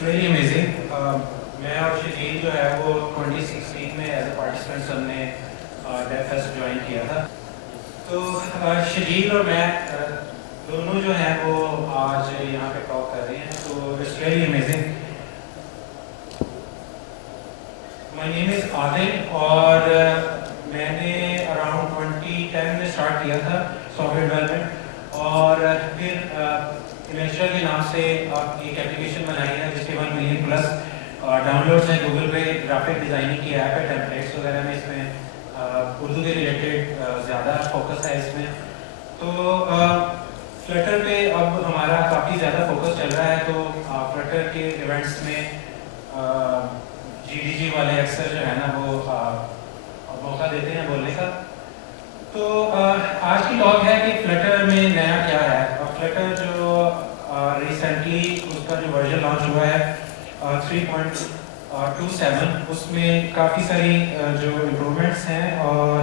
It's really amazing. मैं और शकील जो है वो 2016 में एज ए पार्टिसिपेंट्स हमने डेव फेस्ट ज्वाइन किया था। तो शकील और मैं दोनों जो हैं वो आज यहाँ पे टॉक कर रहे हैं, तो it's really amazing. My name is Adil और मैंने अराउंड 2010 में स्टार्ट किया था सॉफ्टवेयर डेवलपमेंट, और फिर इमेंशियल के नाम से एक एप्लीकेशन बनाई है जिसके 1 मिलियन प्लस डाउनलोड्स हैं गूगल पे। ग्राफिक डिज़ाइनिंग की ऐप है, टेम्पलेट्स वगैरह में इसमें उर्दू के रिलेटेड ज़्यादा फोकस है इसमें। तो फ्लटर पे अब हमारा काफ़ी ज़्यादा फोकस चल रहा है। तो फ्लटर के इवेंट्स में GDG वाले अक्सर जो है ना वो मौका देते हैं बोलने का। तो आज की टॉक है कि फ्लटर में नया क्या है। फ्लटर जो रिसेंटली उसका जो वर्जन लॉन्च हुआ है 3.27, उसमें काफ़ी सारी जो इम्प्रूवमेंट्स हैं, और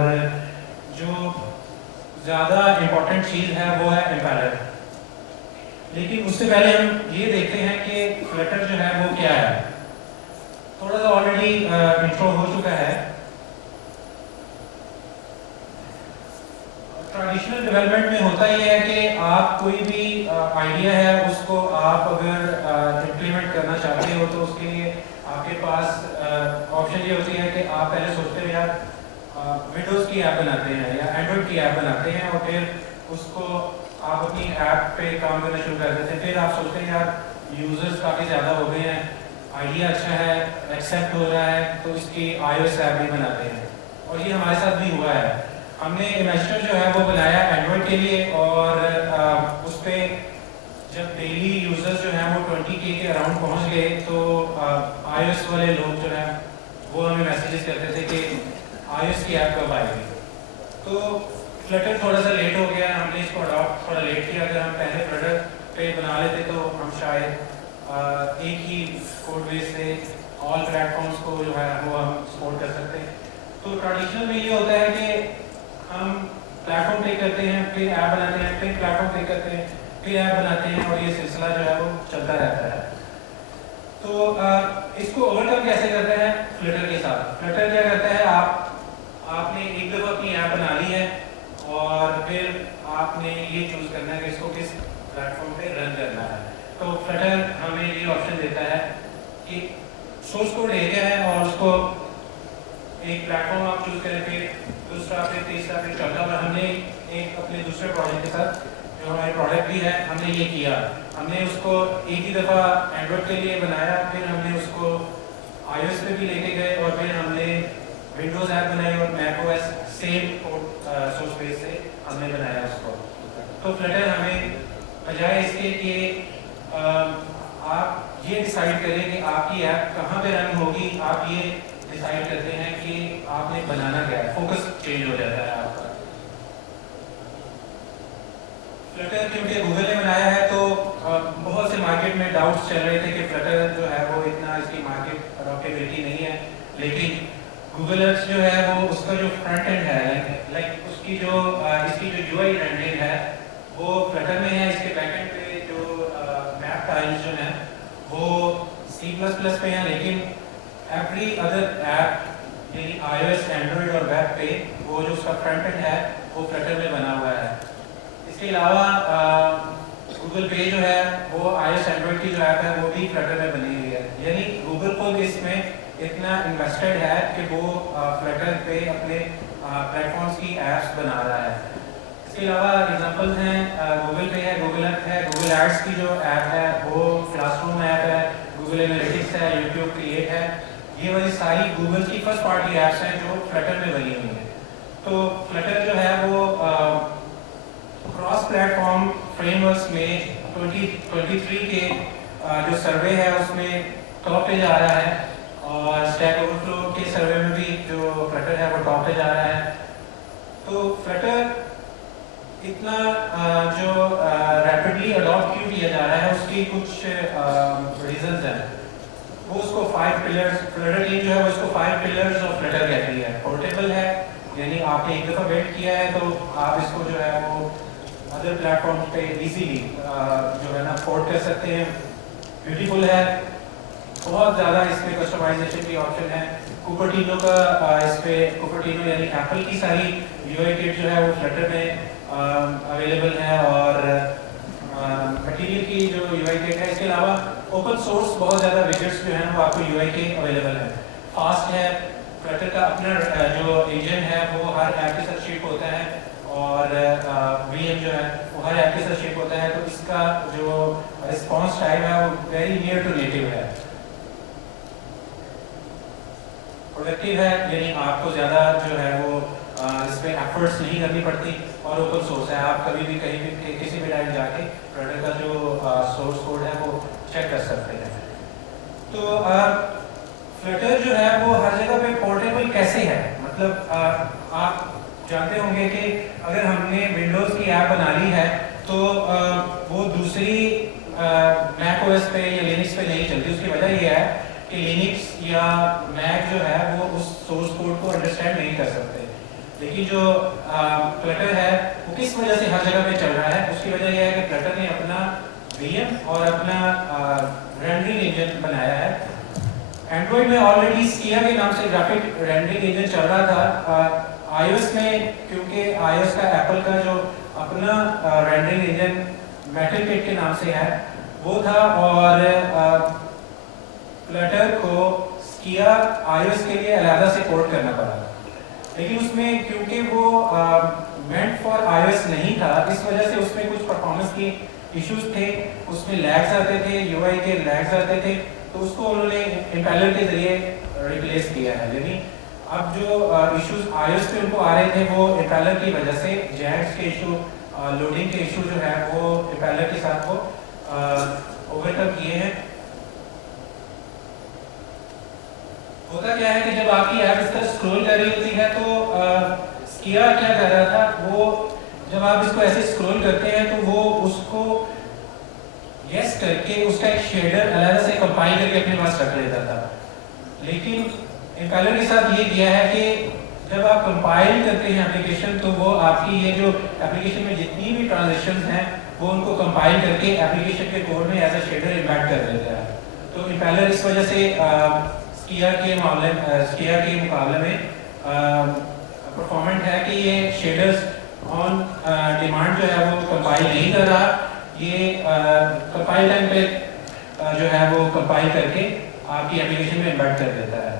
जो ज़्यादा इम्पोर्टेंट चीज़ है वो है एम्पायर। लेकिन उससे पहले हम ये देखते हैं कि फ्लटर जो है वो क्या है। थोड़ा सा ऑलरेडी इंट्रो हो चुका है। ट्रेडिशनल डेवलपमेंट में होता ये है कि आप कोई भी आइडिया है उसको आप अगर इम्प्लीमेंट करना चाहते हो तो उसके लिए आपके पास ऑप्शन ये होती है कि आप पहले सोचते हो यार विंडोज़ की ऐप बनाते हैं या एंड्रॉयड की ऐप बनाते हैं, और फिर उसको आप अपनी ऐप पे काम करना शुरू कर देते हैं। फिर आप सोचते हैं यार यूज़र्स काफ़ी ज़्यादा हो गए हैं, आइडिया अच्छा है, एक्सेप्ट हो रहा है, तो इसकी iOS ऐप भी बनाते हैं। और ये हमारे साथ भी हुआ है। हमने इमेजिनर जो है वो बनाया एंड्रॉयड के लिए, और उस पर जब डेली यूज़र्स जो हैं वो 20K के अराउंड पहुंच गए तो iOS वाले लोग जो हैं वो हमें मैसेजेस करते थे कि iOS की ऐप कब आएगी। तो फ्लटर थोड़ा सा लेट हो गया, हमने इसको अडॉप्ट थोड़ा लेट किया। अगर हम पहले फ्लटर पे बना लेते तो हम शायद एक ही कोड बेस से ऑल प्लेटफॉर्म्स को जो है वो हम सपोर्ट कर सकते हैं। तो ट्रेडिशनल में ये होता है कि हम प्लेटफॉर्म पे करते हैं, फिर ऐप बनाते हैं, फिर प्लेटफॉर्म पे करते हैं, फिर ऐप बनाते हैं, और ये सिलसिला जो है वो चलता रहता है। तो इसको ओवरकम कैसे करते हैं फ्लटर के साथ। फ्लटर क्या करता है, आपने एक दफ़ा अपनी ऐप बना ली है और फिर आपने ये चूज़ करना है कि इसको किस प्लेटफॉर्म पे रन करना है। तो फ्लटर हमें ये ऑप्शन देता है कि सोर्स कोड एक है और उसको एक प्लेटफॉर्म आप चूज़ करें, फिर दूसरा, फिर तीसरा, फिर चौथा। और हमने एक अपने दूसरे प्रोजेक्ट के साथ जो हमारे प्रोडक्ट भी है हमने ये किया। हमने उसको एक ही दफ़ा एंड्रॉयड के लिए बनाया, फिर हमने उसको iOS पे भी लेके गए, और फिर हमने विंडोज़ ऐप बनाई और macOS सेम सोर्स बेस से हमने बनाया उसको। तो फ्लटर हमें बजाय इसके कि आप ये डिसाइड करें कि आपकी ऐप कहाँ पे रन होगी, आप ये डिसाइड करते हैं कि आपने बनाना क्या है। फोकस चेंज हो जाता है आपका। फ्लटर क्योंकि गूगल ने बनाया है तो बहुत से मार्केट में डाउट्स चल रहे थे कि फ्लटर जो है वो इतना इसकी मार्केट अडॉप्टेबिलिटी नहीं है। लेकिन गूगल अर्थ जो है वो उसका जो फ्रंट एंड है, लाइक उसकी जो इसकी जो UI रेंडरिंग है वो फ्लटर में है। इसके बैक एंड पे जो मैप टाइल्स जो हैं वो C++ पे हैं, लेकिन एवरी अदर ऐप यानी iOS, एंड्रॉयड और वेब पे वो जो उसका फ्रंट एंड है वो फ्लटर में बना हुआ है। इसके अलावा गूगल पे जो है वो iOS, एंड्रॉयड की जो ऐप है वो भी फ्लटर में बनी हुई है। यानी गूगल को इसमें इतना इन्वेस्टेड है कि वो फ्लटर पे अपने प्लेटफॉर्म्स की ऐप्स बना रहा है। इसके अलावा एग्जांपल्स हैं, गूगल पे है, गूगल अर्थ है, गूगल एड्स की जो ऐप है वो क्लासरूम ऐप है, गूगल एनालिटिक्स है, यूट्यूब क्रिएट है। ये वाली सारी गूगल की फर्स्ट पार्टी ऐप्स हैं जो फ्लटर में बनी हुई हैं। तो फ्लटर जो है वो क्रॉस प्लेटफॉर्म फ्रेमवर्क्स में 2023 के जो सर्वे है उसमें टॉप पे जा रहा है, और स्टैक ओवरफ्लो के सर्वे में भी जो फ्लटर है वो टॉप पे जा रहा है। तो फ्लटर इतना जो रैपिडली अडॉप्ट क्यों किया जा रहा है उसकी कुछ रीजंस हैं। वो उसको 5 पिलर्स, फ्लटर टीम जो है वो इसको 5 पिलर्स ऑफ फ्लटर कहती है। पोर्टेबल है, यानी आपने एक दफ़ा बिल्ड किया है तो आप इसको जो है वो अदर प्लेटफॉर्म पे इजीली जो है ना पोर्ट कर सकते हैं। ब्यूटीफुल है, बहुत ज़्यादा इसमें कस्टमाइजेशन की ऑप्शन है। कुपर्टिनो का इस पे कुपर्टिनो यानी एप्पल की सारी यूआई किट जो है वो फ्लटर में अवेलेबल है, और मटेरियल की जो यूआई किट है। इसके अलावा ओपन सोर्स बहुत ज़्यादा विजेट्स जो हैं वो आपको यूआई के अवेलेबल है। फास्ट है, फ्लटर का अपना जो इंजन है वो हर ऐप के साथ शिप होता है, और वीएम जो है वो हर ऐप के साथ शिप होता है, तो इसका जो रिस्पॉन्स टाइम है वो वेरी नियर टू नेटिव है, प्रोडक्टिव है, यानी आपको ज़्यादा जो है वो इस पर एफर्ट्स नहीं करनी पड़ती, और ओपन सोर्स है। आप कभी भी कहीं भी किसी भी टाइम जाके प्रोडक्ट का जो सोर्स कोड है वो चेक कर सकते हैं। तो फ्लटर जो है वो हर जगह पे पोर्टेबल कैसे है, मतलब आप जानते होंगे कि अगर हमने विंडोज़ की ऐप बना ली है तो वो दूसरी मैक ओएस पे या लिनक्स पे नहीं चलती। उसकी वजह यह है कि लिनक्स या मैक जो है वो उस सोर्स कोड को अंडरस्टैंड नहीं कर सकते। लेकिन जो फ्लटर है वो किस वजह से हर जगह पे चल रहा है, उसकी वजह यह है कि फ्लटर ने अपना वीएम और अपना रेंडरिंग इंजन बनाया है। एंड्रॉइड में ऑलरेडी स्किया के नाम से ग्राफिक रेंडरिंग इंजन चल रहा था। आईओएस में क्योंकि आईओएस का एप्पल का जो अपना रेंडरिंग इंजन मेटल किट के नाम से है वो था, और फ्लटर को स्किया आईओएस के लिए अलग से पोर्ट करना पड़ा। लेकिन उसमें क्योंकि वो मेंट फॉर आईओएस नहीं था, इस वजह से उसमें कुछ परफॉर्मेंस की इश्यूज थे, उसमें लैग्स आते थे, यूआई के लैग्स आते थे, तो उसको उन्होंने इम्पेलर के जरिए रिप्लेस किया है। यानी अब जो इश्यूज आईओएस पे उनको आ रहे थे वो इम्पेलर की वजह से, जैक्स के इशू, लोडिंग के इशू जो है वो इम्पेलर के साथ वो ओवरकम किए हैं। होता क्या है कि जब आपकी ऐप इस तरह स्क्रॉल कर रही होती है तो स्किया क्या कर रहा था, वो जब आप इसको ऐसे स्क्रॉल करते हैं तो वो उसको गेस करके उसका एक शेडर अलग से कंपाइल करके अपने पास रख लेता था। लेकिन इम्पेलर के साथ ये किया है कि जब आप कंपाइल करते हैं एप्लीकेशन तो वो आपकी ये जो एप्लीकेशन में जितनी भी ट्रांजेक्शन हैं वो उनको कंपाइल करके एप्लीकेशन के कोड में एज अ शेडर इम्बेड कर देता है। तो इम्पेलर इस वजह से स्किया के मुकाबले में परफॉर्मेंट है कि ये शेडर्स ऑन डिमांड जो है वो कंपाइल नहीं कर रहा, ये कंपाइल टाइम पे जो है वो कंपाइल करके आपकी एप्लीकेशन में एम्बेड कर देता है।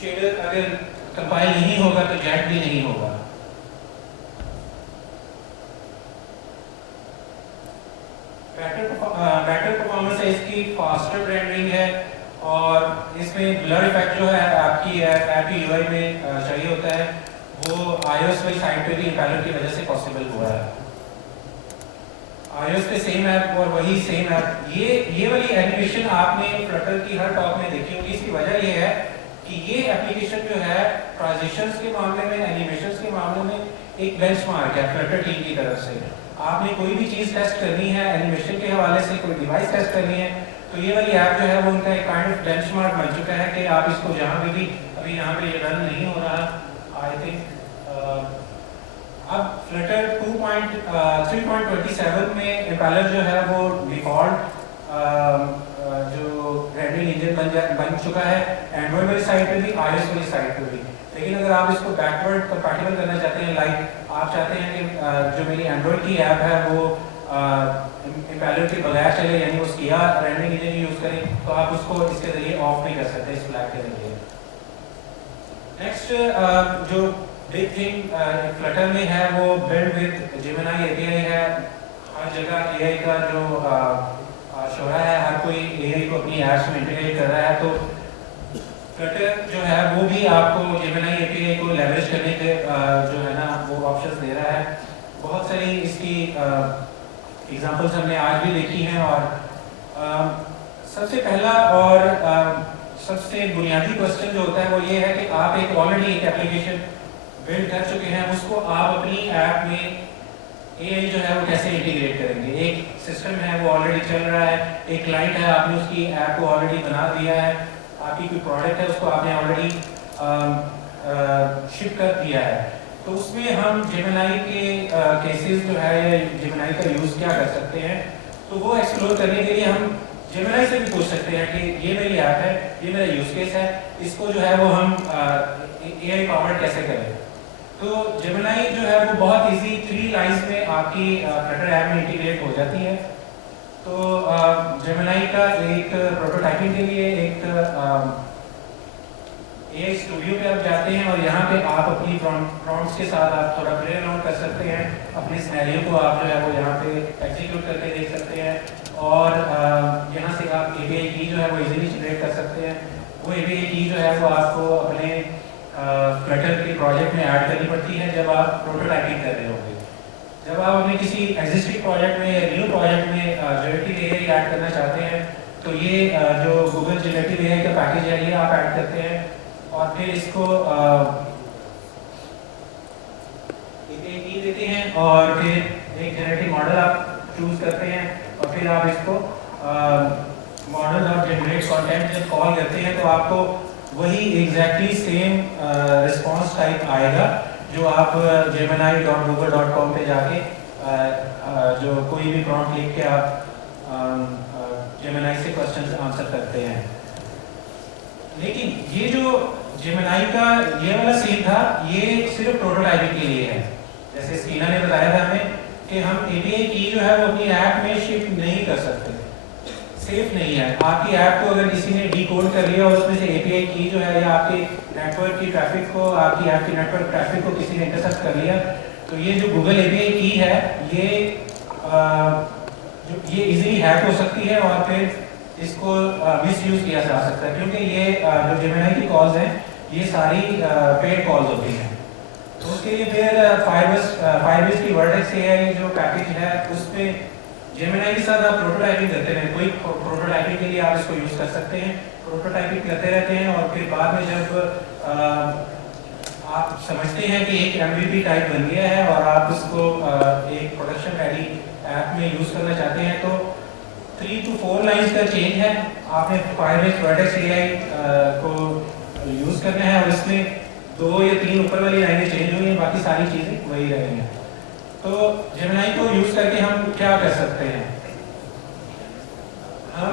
शेडर अगर कंपाइल नहीं होगा तो जैक भी नहीं होगा। बेटर परफॉर्मेंस है इसकी, फास्टर रेंडरिंग है, और इसमें ब्लर इफेक्ट जो है आपकी ऐप की यूआई में चाहिए होता है वो आईओएस वाली साइड पे भी इम्पेलर की वजह से पॉसिबल हुआ है। आईओएस पे सेम ऐप और वही सेम ऐप, ये वाली एनिमेशन आपने फ्लटर की हर टॉप में देखी होगी। इसकी वजह ये है कि ये एप्लीकेशन जो है ट्रांजिशंस के मामले में, एनिमेशंस के मामले में एक बेंचमार्क है फ्लटर टीम की तरफ से। आपने कोई भी चीज़ टेस्ट करनी है एनिमेशन के हवाले से, कोई डिवाइस टेस्ट करनी है, तो ये वाली ऐप जो है वो उनका एक काइंड ऑफ बेंचमार्क बन चुका है कि आप इसको जहाँ पे भी, अभी यहाँ पे ये रन नहीं हो रहा आई थिंक, अब फ्लटर 3.27 में इम्पेलर जो है वो डिफ़ॉल्ट जो रेंडरिंग इंजन बन चुका है एंड्रॉइड वाली साइड पे भी, आईओएस वाली साइड पे भी। लेकिन अगर आप इसको बैकवर्ड कंपैटिबल करना चाहते हैं, लाइक आप चाहते हैं कि जो मेरी एंड्रॉइड की ऐप है वो इम्पेलर के बगैर चले, यानी वो स्किया रेंडरिंग इंजन यूज़ करें, तो आप उसको इसके ज़रिए ऑफ भी कर सकते हैं इस फ्लैग के ज़रिए। नेक्स्ट जो बिग थिंग फ्लटर में है वो बिल्ड विद जेमिनी एपीआई है। हर जगह एआई का जो शोरा है, हर कोई एआई को अपनी ऐप्स में इंटीग्रेट कर रहा है, तो फ्लटर जो है वो भी आपको जेमिनी एपीआई को लेवरेज करने के जो है ना वो ऑप्शंस दे रहा है। बहुत सारी इसकी एग्जांपल्स हमने आज भी देखी हैं, और सबसे पहला और सबसे बुनियादी क्वेश्चन जो होता है वो ये है कि आप एक ऑलरेडी एक एप्लीकेशन बिल्ड कर चुके हैं, उसको आप अपनी ऐप में एआई जो है वो कैसे इंटीग्रेट करेंगे। एक सिस्टम है वो ऑलरेडी चल रहा है, एक क्लाइंट है, आपने उसकी ऐप को ऑलरेडी बना दिया है, आपकी कोई प्रोडक्ट है उसको आपने ऑलरेडी शिप कर दिया है, तो उसमें हम जेमिनी के केसेस जो है या जेमिनी का यूज़ क्या कर सकते हैं, तो वो एक्सप्लोर करने के लिए हम जेमिनी से भी पूछ सकते हैं कि ये मेरी ऐप है, ये मेरा यूज केस है, इसको जो है वो हम AI पावर्ड कैसे करें। तो जेमिनी जो है वो बहुत इजी 3 लाइंस में आपकी फ्लटर ऐप में इंटीग्रेट हो जाती है। तो जेमिनी का एक प्रोटोटाइपिंग के लिए एक AI स्टूडियो पे आप जाते हैं और यहाँ पे आप अपनी प्रॉम्प्ट्स के साथ आप थोड़ा प्ले अराउंड कर सकते हैं, अपने सिनेरियो को आप जो है वो यहाँ पे एग्जीक्यूट करके देख सकते हैं और यहाँ से आप API की जो है वो इजीली जनरेट कर सकते हैं। वो API की जो है वो आपको अपने फ्लटर के प्रोजेक्ट में ऐड करनी पड़ती है जब आप प्रोटोटाइपिंग कर रहे होंगे। जब आप अपने किसी एग्जिस्टिंग प्रोजेक्ट में या न्यू प्रोजेक्ट में जनरेटिव AI ऐड करना चाहते हैं तो ये जो गूगल जनरेटिव AI का पैकेज है ये आप ऐड करते हैं और फिर इसको API की देते हैं और फिर एक जनरेटिव मॉडल आप चूज करते हैं और फिर आप इसको मॉडल और जनरेट कंटेंट जब कॉल करते हैं तो आपको वही एग्जैक्टली सेम रिस्पांस टाइप आएगा जो आप gemini.google.com पे जाके जो कोई भी प्रॉम्प्ट लिख के आप जेमिनी से क्वेश्चन आंसर करते हैं। लेकिन ये जो जेमिनी का ये वाला सीन था ये सिर्फ प्रोटोटाइपिंग के लिए है। जैसे स्कीना ने बताया था हमें कि हम API की जो है वो अपनी ऐप में शिफ्ट नहीं कर सकते, सेफ नहीं है। आपकी ऐप को अगर किसी ने डिकोड कर लिया और उसमें से API की जो है या आपके नेटवर्क की ट्रैफिक को, आपकी ऐप की नेटवर्क ट्रैफिक को किसी ने इंटरसेप्ट कर लिया तो ये जो गूगल API की है ये इजीली हैक हो सकती है और फिर इसको मिसयूज किया जा सकता है क्योंकि ये जो जेमिनी की कॉल्स हैं ये सारी पेड कॉल्स होती हैं। तो उसके लिए फिर फायरबेस की वर्टेक्स AI जो पैकेज है उस पर जेमिनी के साथ आप प्रोटोटाइपिंग करते रहें। कोई प्रोटोटाइपिंग के लिए आप इसको यूज़ कर सकते हैं, प्रोटोटाइपिंग करते रहते हैं और फिर बाद में जब आप समझते हैं कि एक MVP टाइप बन गया है और आप इसको एक प्रोडक्शन रेडी ऐप में यूज़ करना चाहते हैं तो 3 to 4 लाइन्स का चेंज है। आपने फायरबेस वर्टेक्स AI को यूज़ करना है और इसमें 2 या 3 ऊपर वाली लाइनें चेंज हुई हैं, बाकी सारी चीज़ें वही रही हैं। तो जेमिनी को यूज़ करके हम क्या कर सकते हैं, हम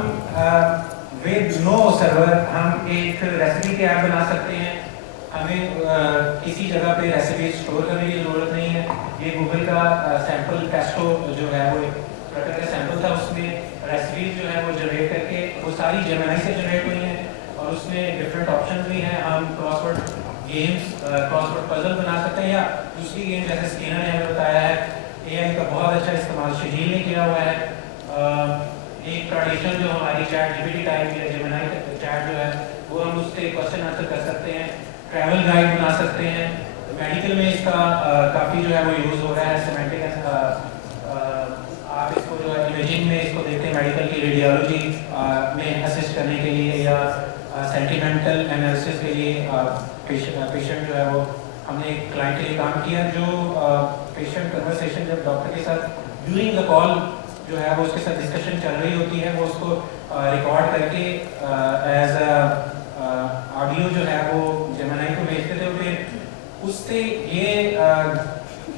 विद नो सर्वर हम एक रेसिपी की ऐप बना सकते हैं। हमें किसी जगह पे रेसिपी स्टोर करने की ज़रूरत नहीं है। ये गूगल का सैम्पल टेस्टो जो है वो फ्लटर का सैम्पल था, उसमें रेसिपीज जो है वो जनरेट करके वो सारी जेमिनी से जनरेट हुई हैं और उसमें डिफरेंट ऑप्शन भी हैं। हम क्रॉसवर्ड गेम्स, क्रॉसवर्ड पजल बना सकते हैं या दूसरी गेम जैसे स्कीना ने हमें बताया है AI का बहुत अच्छा इस्तेमाल शजील ने किया हुआ है। एक ट्रेडिशनल जो हमारी चैट GPT टाइप या जेमिनी का चैट जो है वो हम उससे क्वेश्चन आंसर कर सकते हैं, ट्रैवल गाइड बना सकते हैं। मेडिकल में इसका काफ़ी जो है वो यूज़ हो रहा है। सेमेंटिक आप इसको जो है इमेजिंग में इसको देखते हैं, मेडिकल की रेडियोलॉजी में असिस्ट करने के लिए या सेंटिमेंटल एनालिसिस के लिए पेशेंट जो है वो हमने एक क्लाइंट के लिए काम किया जो पेशेंट कन्वर्सेशन जब डॉक्टर के साथ ड्यूरिंग द कॉल जो है वो उसके साथ डिस्कशन चल रही होती है वो उसको रिकॉर्ड करके एज ऑडियो जो है वो जेमिनी को भेजते थे। फिर उससे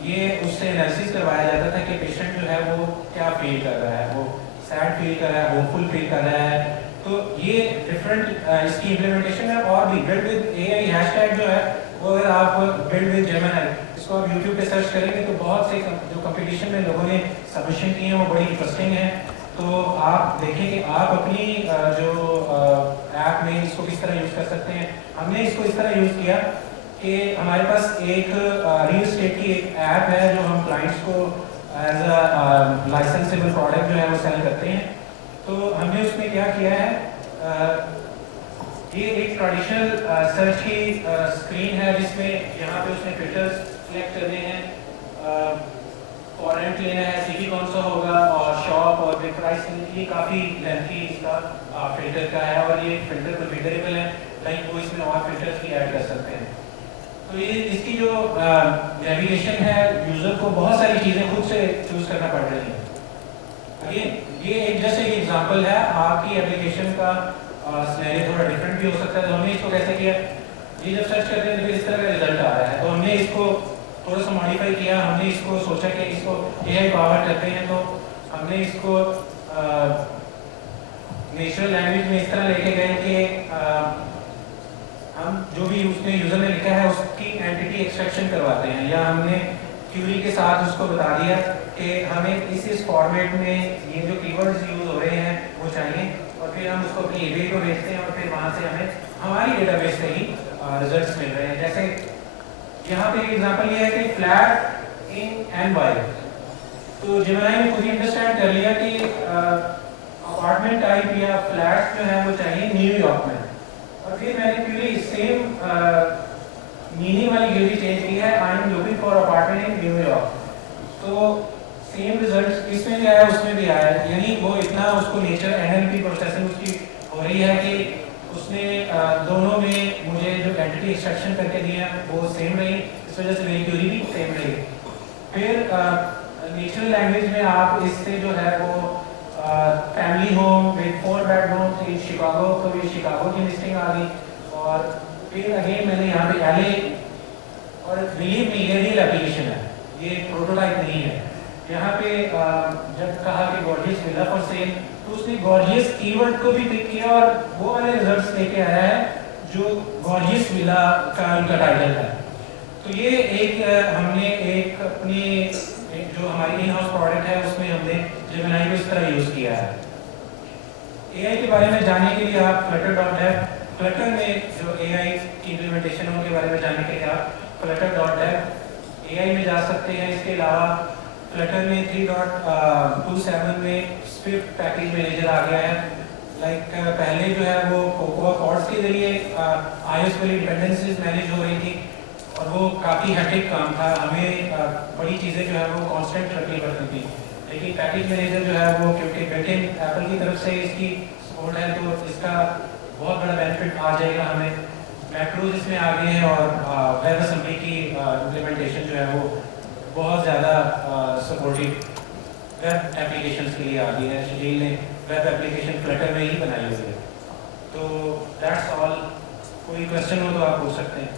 ये उससे एनालिसिस करवाया जाता था कि पेशेंट जो है वो क्या फील कर रहा है, वो सैड फील कर रहा है, होपफुल फील कर रहा है। तो ये डिफरेंट इसकी इम्प्लीमेंटेशन है और भी बिल्ड विद AI हैशटैग जो है वो अगर आप बिल्ड विद जेमिनी इसको आप YouTube पे सर्च करेंगे तो बहुत से जो कंपटीशन में लोगों ने सबमिशन किए हैं वो बड़ी इंटरेस्टिंग है। तो आप देखें कि आप अपनी जो ऐप में इसको किस तरह यूज़ कर सकते हैं। हमने इसको इस तरह यूज़ किया कि हमारे पास एक रियल एस्टेट की एक ऐप है जो हम क्लाइंट्स को एज अ लाइसेंसेबल प्रोडक्ट जो है वो सेल करते हैं। तो हमने उसमें क्या किया है, ये एक ट्रेडिशनल सर्च की स्क्रीन है जिसमें यहाँ पे उसने फिल्टर्स सिलेक्ट करने हैं, फॉरेन लेना है, सिटी कौन सा होगा और शॉप और बिग प्राइस। ये काफ़ी लेंथी इसका फिल्टर का है और ये फिल्टर कॉन्फ़िगरेबल है, कहीं वो इसमें और फिल्टर्स भी ऐड कर सकते हैं। तो ये इसकी जो नेविगेशन है यूज़र को बहुत सारी चीज़ें खुद से चूज़ करना पड़ रही है। ये एक जैसे एक एग्जांपल है, आपकी एप्लीकेशन का सिनेरियो थोड़ा डिफरेंट भी हो सकता है। तो हमने इसको कैसे किया, ये जब सर्च करते हैं तो फिर इस तरह का रिजल्ट आ रहा है। तो हमने इसको थोड़ा सा मॉडिफाई किया, हमने इसको सोचा कि इसको AI पावर करते हैं तो हमने इसको नेचुरल लैंग्वेज में इस तरह लेके गए कि हम जो भी उसने यूज़र ने लिखा है उसकी एंटिटी एक्सट्रैक्शन करवाते हैं, या हमने क्यूरी के साथ उसको बता दिया कि हमें इस फॉर्मेट में ये जो कीवर्ड्स यूज़ हो रहे हैं वो चाहिए, और फिर हम उसको अपनी ईमेल को भेजते हैं और फिर वहाँ से हमें हमारी डेटाबेस से ही रिजल्ट्स मिल रहे हैं। जैसे यहाँ पे एग्जांपल ये है कि फ्लैट इन एंड वाई, तो जेमिनी ने खुद ही अंडरस्टैंड कर लिया कि अपार्टमेंट टाइप या फ्लैट जो है वो चाहिए न्यूयॉर्क में, और फिर मैंने क्यूरी सेम मीनिंग वाली क्यूरी चेंज की है, I am looking for apartment in New York, तो सेम रिजल्ट इसमें भी आया उसमें भी आया। यानी वो इतना उसको नेचर एनएलपी प्रोसेसिंग उसकी हो रही है कि उसने दोनों में मुझे जो एंटिटी एक्सट्रैक्शन करके दिए हैं वो सेम रही, इस वजह से मेरी क्यूरी भी सेम रही। फिर नेचुरल लैंग्वेज में आप इससे जो है वो family home with 4 bedrooms in Chicago, तो ये शिकागो की लिस्टिंग आ गई, और फिर अगेन मैंने यहाँ पे एलए, और बिलीव मी ये रियल एप्लीकेशन है, ये प्रोटोटाइप नहीं है। यहाँ पे जब कहा कि गॉर्जियस विला फॉर सेल, तो उसने गॉर्जियस कीवर्ड को भी पिक किया और वो वाले रिजल्ट्स लेके आया है जो गॉर्जियस विला का उनका टाइटल है। तो ये एक हमने एक अपनी जो हमारी इन हाउस प्रोडक्ट है उसमें हमने जेमिनी को इस तरह यूज़ किया है। एआई के बारे में जानने के लिए आप flutter.dev, फ्लटर में जो एआई की इम्प्लीमेंटेशन है उनके बारे में जानने के लिए आप flutter.dev एआई में जा सकते हैं। इसके अलावा फ्लटर में 3.27 में स्विफ्ट पैकेज मैनेजर आ गया है। लाइक पहले जो है वो कोकोआ पॉड्स के जरिए iOS वाली डिपेंडेंसीज मैनेज हो रही थी, और वो काफ़ी हेक्टिक काम था, हमें बड़ी चीज़ें जो है वो कांस्टेंट रखनी पड़ती थी। लेकिन पैकेज मैनेजर जो है वो क्योंकि बिल्ट-इन एप्पल की तरफ से इसकी सपोर्ट है, तो इसका बहुत बड़ा बेनिफिट आ जाएगा हमें। मैक्रोज इसमें आ गए हैं, और वेब असेंबली की इम्प्लीमेंटेशन जो है वो बहुत ज़्यादा सपोर्टिव वेब एप्लीकेशंस के लिए आ गई है। शजील ने वेब एप्लीकेशन फ्लटर में ही बनाई हुई है। तो दैट्स ऑल। कोई क्वेश्चन हो तो आप पूछ सकते हैं।